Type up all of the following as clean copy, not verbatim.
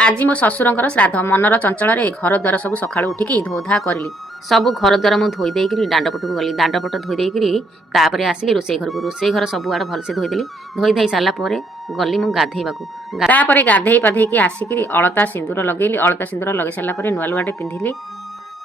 आज मो शशुरंकर श्राद्ध मनर चंचल घर द्वार सब सका उठिकी धोधा करली सब घर द्वार मुझे धोईदेक दांडपट को गली दांडपट धोईदेक आसली रोसे घर को रोसे घर सब आड़ भलसे धोईदेली धोई सारापर गली मुझे गाधेवाक गाधे पाधे आसिक अलता सिंदूर लगेली अलता सिंदूर लगे सारापर नुआ लुआटे पिंधिली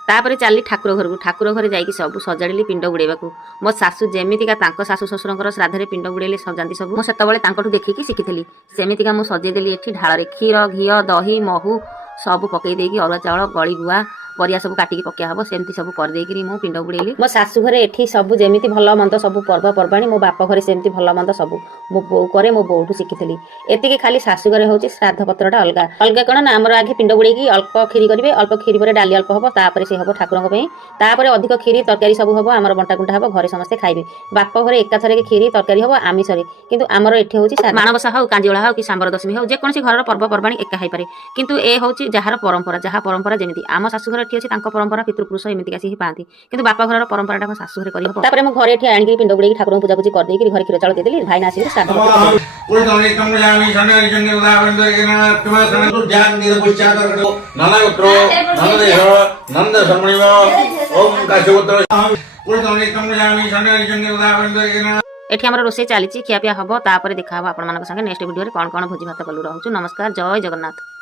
तापर चली ठाकुर घर जाइए सब सजाड़ी पिंड बुड़ेवा मो शाशु जमीतिका शाशु शशुर श्राद्धे पिंड बुड़ेले सजाती सब मुझे देखिकी शिखी सेमितिका मुझे सजेदेली ये ढाल क्षीर घी दही महू सब पकईदे अरुआ चाउल गली गुआ परिया सब काटिकी पकिया हम सेमती सब करदेकी मु पिंड बुड़ेली मो शाशु घरे एठी सब जमी भल मंद सब पर्वपर्वाणी मो बाप घरे सेमती भल मंद सब मो बो करे मो बोठू शिखी एतिकी खाली शाशु घरे हूँ श्राद्ध पत्रटा अलग अलग कौन ना आमर आगे पिंड बुड़ेकी अल्प खीरी करेंगे अल्प खीरी पर डाली अल्प हम तापर से हम ठाकुर अधिक खीरी तरकारी सब हम आम बंटाकुंटा हम घरे समस्ते खाइबे बाप घरे एकाथर खीरी तरकारी हम आमिष किंतु आमर एठी हूँ माणबसा हो कांजिवला हो कि सांबर दशमी हो जेकोसी घर पर्वपर्वाणी एका हो पारे किंतु ए हूँ जार परंपरा जमी आम शाशु घर एठी अच्छी परंपरा पितृपुरुष एमती आसिक पाती कि बाप घर परंपरा शाशु घरे कर मुझे घरे एठी आनिक पिंड बुड़ेकी ठाकुर पूजा पूजी करदेकी घर क्षीर चाउल देदेली भाईना आसिक एठी हमर रोसे चली खियापिया हम तापर देखा आप नेक्स्ट वीडियो कौन कौन भोजी भात कलु रहूँ। नमस्कार, जय जगन्नाथ।